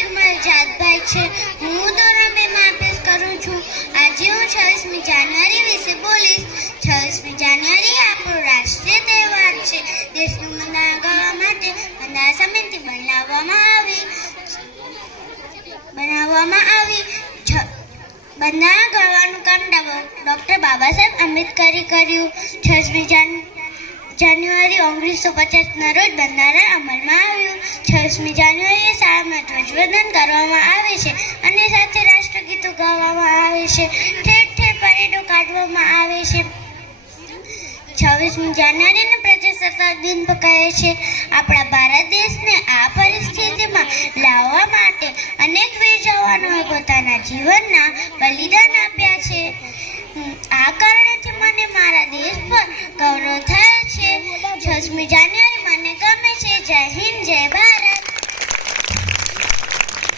હાર્દિક મારી જાતભાઈ છે. હું ધોરણ 2 માં અભ્યાસ કરું છું. આજે હું 26મી જાન્યુઆરી વિશે બોલીશ. 26મી જાન્યુઆરી આપણો રાષ્ટ્રીય તહેવાર છે. દેશનું બંધારણ કરવા માટે બંધારણ સમિતિ બનાવવામાં આવી. બંધારણ ઘડવાનું કામ ડોક્ટર બાબા સાહેબ આંબેડકરે કર્યું. 26મી જાન્યુઆરી 1950ના રોજ બંધારણ અમલમાં આવ્યું. 26મી જાન્યુઆરીએ શાળામાં ધ્વજવંદન કરવામાં આવે છે અને સાથે રાષ્ટ્રગીતો ગાવામાં આવે છે. ઠેર ઠેર પરેડો કાઢવામાં આવે છે. 26મી જાન્યુઆરીને પ્રજાસત્તાક દિન કહે છે. આપણા ભારત દેશને આ પરિસ્થિતિમાં લાવવા માટે અનેક વીર જવાનોએ પોતાના જીવનના બલિદાન આપ્યા છે. આ કારણેથી મને મારા દેશ પર ગૌરવ થાય છે. 26મી જાન્યુઆરી મને ગમે છે. જય હિન્દ, જય ભારત.